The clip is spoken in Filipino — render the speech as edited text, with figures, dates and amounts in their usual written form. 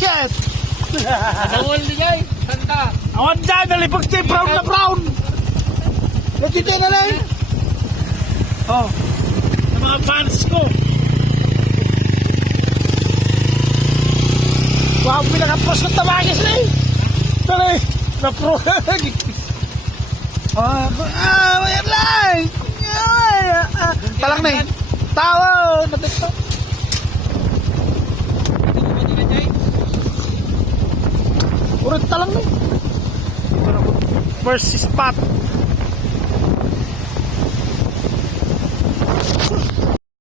shit. Dawal di guys. Santa. Awan dyan, nalipag tayo, brown na brown. Natito na lang. Oh, sa mga fans ko. Wow, pinaka-post ng tabagis na eh. Tuloy, na-pro. Ayan lang. Talang na eh. Tawa, natikto. Ulit talang na eh. First spot.